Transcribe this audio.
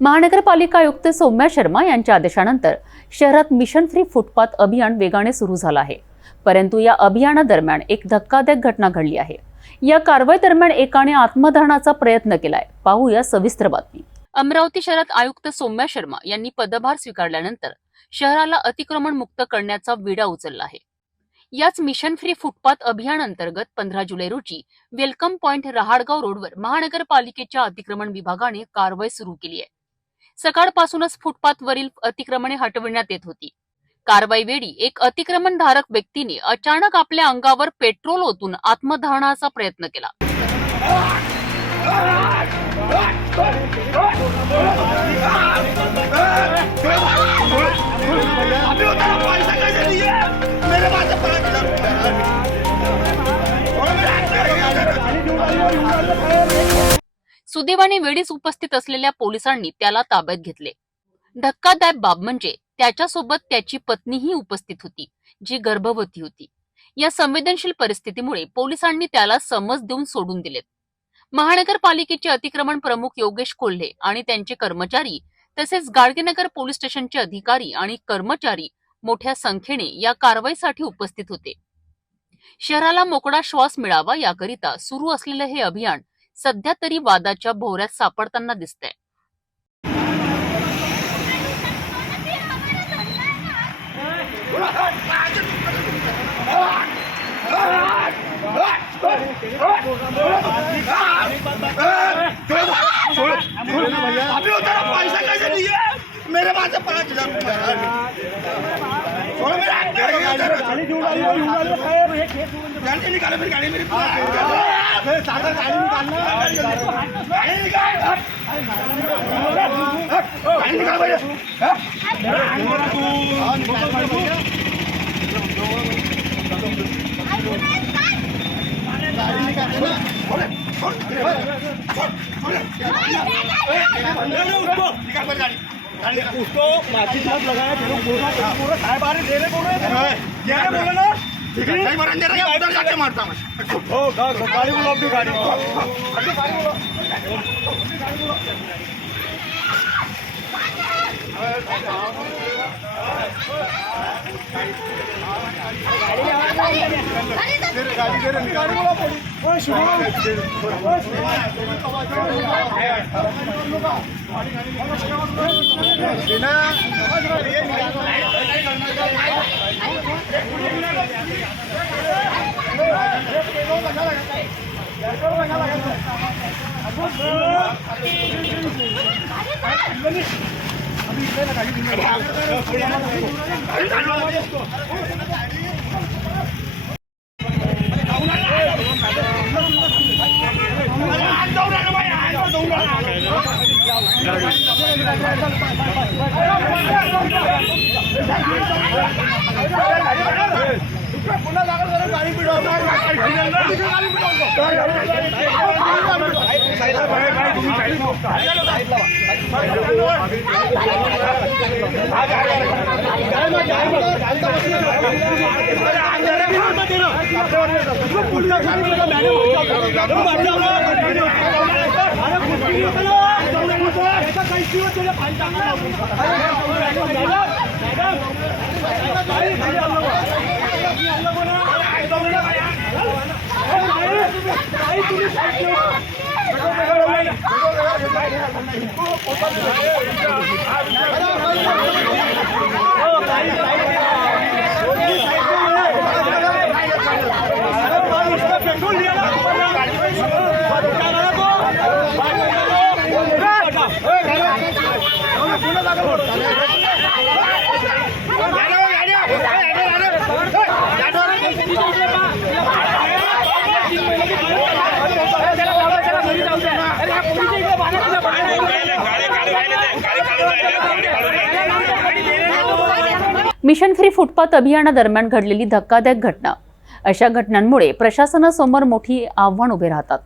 महानगरपालिका आयुक्त सौम्या शर्मा यांच्या आदेशानंतर शहरात मिशन फ्री फुटपाथ अभियान वेगाने सुरू झालं आहे। परंतु या अभियानादरम्यान एक धक्कादायक घटना घडली आहे। या कारवाई दरम्यान एकाने आत्मदहनाचा प्रयत्न केलाय। पाहूया सविस्तर बातमी। अमरावती शहरात आयुक्त सौम्या शर्मा यांनी पदभार स्वीकारल्यानंतर शहराला अतिक्रमण मुक्त करण्याचा विडा उचलला आहे। याच मिशन फ्री फुटपाथ अभियान अंतर्गत 15 जुलै रोजी वेलकम पॉइंट रहाडगाव रोडवर महानगरपालिकेच्या अतिक्रमण विभागाने कारवाई सुरू केली आहे। सकाळपासूनच फुटपाथवरील अतिक्रमणे हटविण्यात येत होती। कारवाई वेळी एक अतिक्रमण धारक व्यक्तीने अचानक आपल्या अंगावर पेट्रोल ओतून आत्मदहनाचा प्रयत्न केला। सुदैवाने वेळीच उपस्थित असलेल्या पोलिसांनी त्याला ताब्यात घेतले। धक्कादायक बाब म्हणजे त्याच्यासोबत त्याची पत्नीही उपस्थित होती, जी गर्भवती होती। या संवेदनशील परिस्थितीमुळे पोलिसांनी त्याला समज देऊन सोडून दिलेत। महानगरपालिकेचे अतिक्रमण प्रमुख योगेश कोल्हे आणि त्यांचे कर्मचारी तसेच गाडगेनगर पोलीस स्टेशनचे अधिकारी आणि कर्मचारी मोठ्या संख्येने या कारवाईसाठी उपस्थित होते। शहराला मोकळा श्वास मिळावा याकरिता सुरू असलेले हे अभियान सध्या तरी वादाच्या भोवऱ्यात सापडताना दिसतंय। मेरे पास 5,000 गाड़ी निकालो, फिर गाड़ी मेरी सादा गाड़ी निकालना, गाड़ी निकाल भैया। उसको माचिस मत लगाया, पूरा साहब आ रहे दे रहे बोल ना, नहीं मरन दे रहे उधर जाके मारता मैं। ओ गाड़ी बोलो, अपनी गाड़ी मिशन फ्री फुटपाथ अभियानादरम्यान घडलेली धक्कादायक घटना, अशा घटनांमुळे प्रशासनासमोर मोठी आव्हान उभे राहतात।